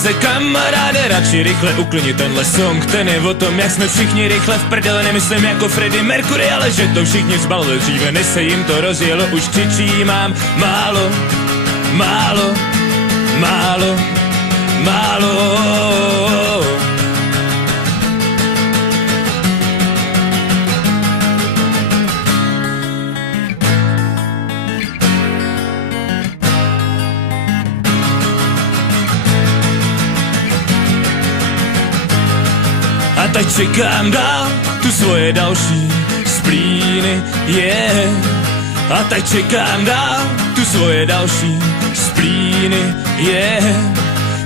se kamaráde, radši rychle uklidni tenhle song. Ten je o tom, jak jsme všichni rychle v prdele, nemyslím jako Freddie Mercury, ale že to všichni zbalili dříve, než se jim to rozjelo. Už křičí, mám málo, málo, málo, málo. A teď čekám dál tu svoje další splíny, yeah. A teď čekám dál tu svoje další splíny, yeah.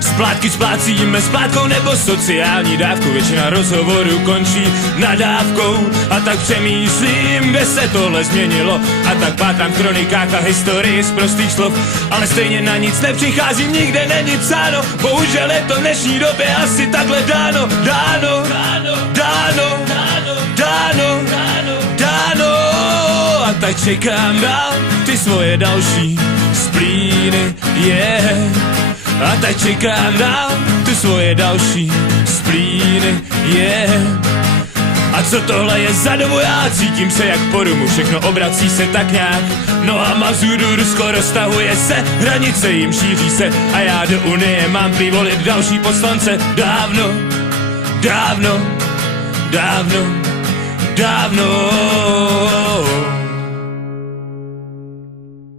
Splátky splácíme splátkou nebo sociální dávku, většina rozhovorů končí nadávkou. A tak přemýšlím, kde se tohle změnilo, a tak pátrám v kronikách a historii z prostých slov, ale stejně na nic nepřicházím, nikde není psáno. Bohužel je to v dnešní době asi takhle dáno, dáno, dáno, dáno, dáno. A tak čekám dál ty svoje další splíny, yeah. A tak čekám dál ty svoje další splíny, yeah. A co tohle je za dobu, já cítím se jak po rumu, všechno obrací se tak nějak nohama vzhůru, Rusko roztahuje se, hranice jim šíří se a já do Unie mám přivolit další poslance. Dávno, dávno, dávno, dávno.